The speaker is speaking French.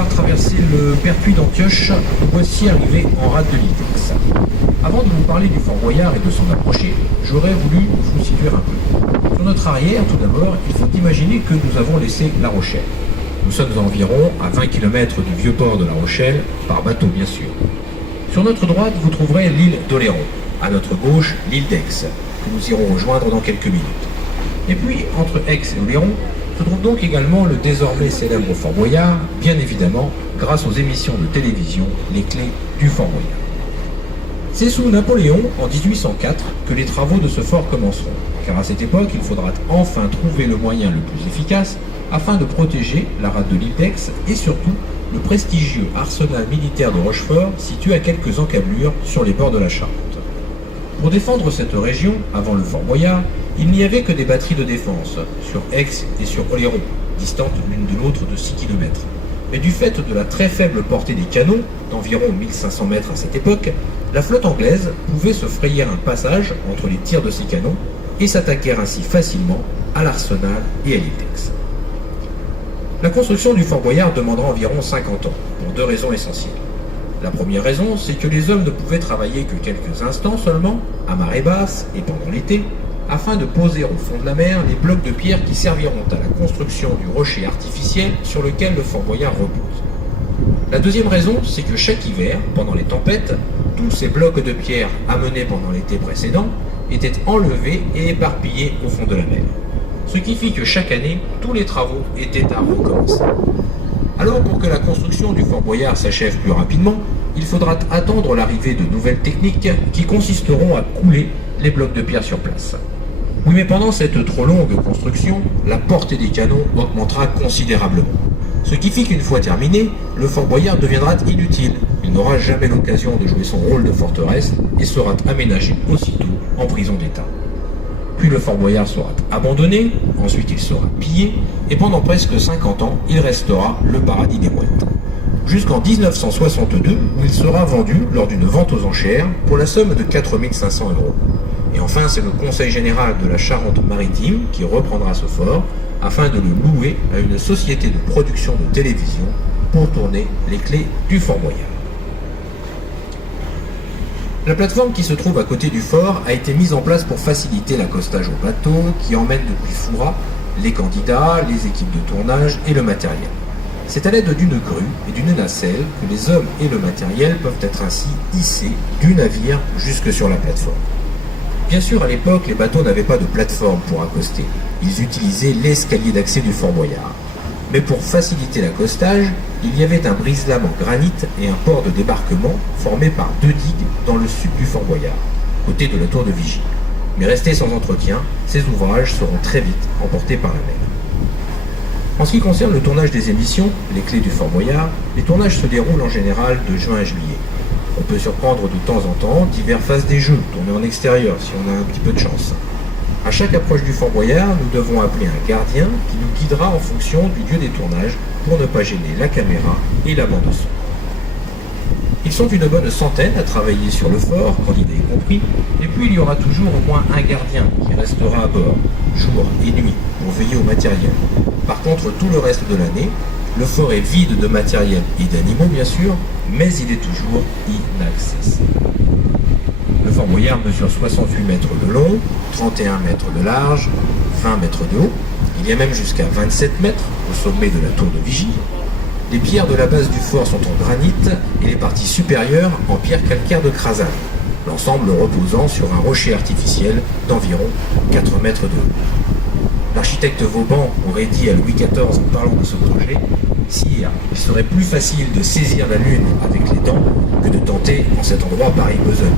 avoir traversé le pertuis d'Antioche, nous voici arrivés en rade de l'Itex. Avant de vous parler du Fort Boyard et de son approché, j'aurais voulu vous situer un peu. Sur notre arrière, tout d'abord, il faut imaginer que nous avons laissé La Rochelle. Nous sommes environ à 20 km du vieux port de La Rochelle, par bateau bien sûr. Sur notre droite, vous trouverez l'île d'Oléron. À notre gauche, l'île d'Aix, que nous irons rejoindre dans quelques minutes. Et puis, entre Aix et Oléron, se trouve donc également le désormais célèbre Fort Boyard, bien évidemment, grâce aux émissions de télévision, les clés du Fort Boyard. C'est sous Napoléon, en 1804, que les travaux de ce fort commenceront, car à cette époque, il faudra enfin trouver le moyen le plus efficace afin de protéger la rade de l'île d'Aix et surtout le prestigieux arsenal militaire de Rochefort, situé à quelques encablures sur les bords de la Charente. Pour défendre cette région, avant le Fort Boyard, il n'y avait que des batteries de défense, sur Aix et sur Oléron, distantes l'une de l'autre de 6 km. Mais du fait de la très faible portée des canons, d'environ 1500 mètres à cette époque, la flotte anglaise pouvait se frayer un passage entre les tirs de ces canons et s'attaquer ainsi facilement à l'arsenal et à l'île d'Aix. La construction du Fort Boyard demandera environ 50 ans, pour deux raisons essentielles. La première raison, c'est que les hommes ne pouvaient travailler que quelques instants seulement, à marée basse et pendant l'été, afin de poser au fond de la mer les blocs de pierre qui serviront à la construction du rocher artificiel sur lequel le Fort Boyard repose. La deuxième raison, c'est que chaque hiver, pendant les tempêtes, tous ces blocs de pierre amenés pendant l'été précédent étaient enlevés et éparpillés au fond de la mer. Ce qui fit que chaque année, tous les travaux étaient à recommencer. Alors pour que la construction du Fort Boyard s'achève plus rapidement, il faudra attendre l'arrivée de nouvelles techniques qui consisteront à couler les blocs de pierre sur place. Oui, mais pendant cette trop longue construction, la portée des canons augmentera considérablement. Ce qui fit qu'une fois terminé, le Fort Boyard deviendra inutile. Il n'aura jamais l'occasion de jouer son rôle de forteresse et sera aménagé aussitôt en prison d'État. Puis le Fort Boyard sera abandonné, ensuite il sera pillé, et pendant presque 50 ans, il restera le paradis des mouettes. Jusqu'en 1962, où il sera vendu lors d'une vente aux enchères pour la somme de 4 500 €. Et enfin, c'est le Conseil général de la Charente-Maritime qui reprendra ce fort afin de le louer à une société de production de télévision pour tourner les clés du Fort Boyard. La plateforme qui se trouve à côté du fort a été mise en place pour faciliter l'accostage aux bateaux qui emmènent depuis Fouras les candidats, les équipes de tournage et le matériel. C'est à l'aide d'une grue et d'une nacelle que les hommes et le matériel peuvent être ainsi hissés du navire jusque sur la plateforme. Bien sûr, à l'époque, les bateaux n'avaient pas de plateforme pour accoster. Ils utilisaient l'escalier d'accès du Fort Boyard. Mais pour faciliter l'accostage, il y avait un brise-lames en granit et un port de débarquement formé par deux digues dans le sud du Fort Boyard, côté de la tour de vigie. Mais restés sans entretien, ces ouvrages seront très vite emportés par la mer. En ce qui concerne le tournage des émissions, les clés du Fort Boyard, les tournages se déroulent en général de juin à juillet. On peut surprendre de temps en temps diverses phases des jeux, tournés en extérieur si on a un petit peu de chance. À chaque approche du Fort Boyard, nous devons appeler un gardien qui nous guidera en fonction du lieu des tournages pour ne pas gêner la caméra et la bande son. Ils sont une bonne centaine à travailler sur le fort, candidat y compris, et puis il y aura toujours au moins un gardien qui restera à bord, jour et nuit, pour veiller au matériel. Par contre, tout le reste de l'année, le fort est vide de matériel et d'animaux bien sûr, mais il est toujours inaccessible. Le Fort Boyard mesure 68 mètres de long, 31 mètres de large, 20 mètres de haut. Il y a même jusqu'à 27 mètres au sommet de la tour de vigie. Les pierres de la base du fort sont en granit et les parties supérieures en pierre calcaire de Crasane, l'ensemble reposant sur un rocher artificiel d'environ 4 mètres de haut. L'architecte Vauban aurait dit à Louis XIV en parlant de ce projet « Sire, il serait plus facile de saisir la lune avec les dents que de tenter en cet endroit pareille besogne. »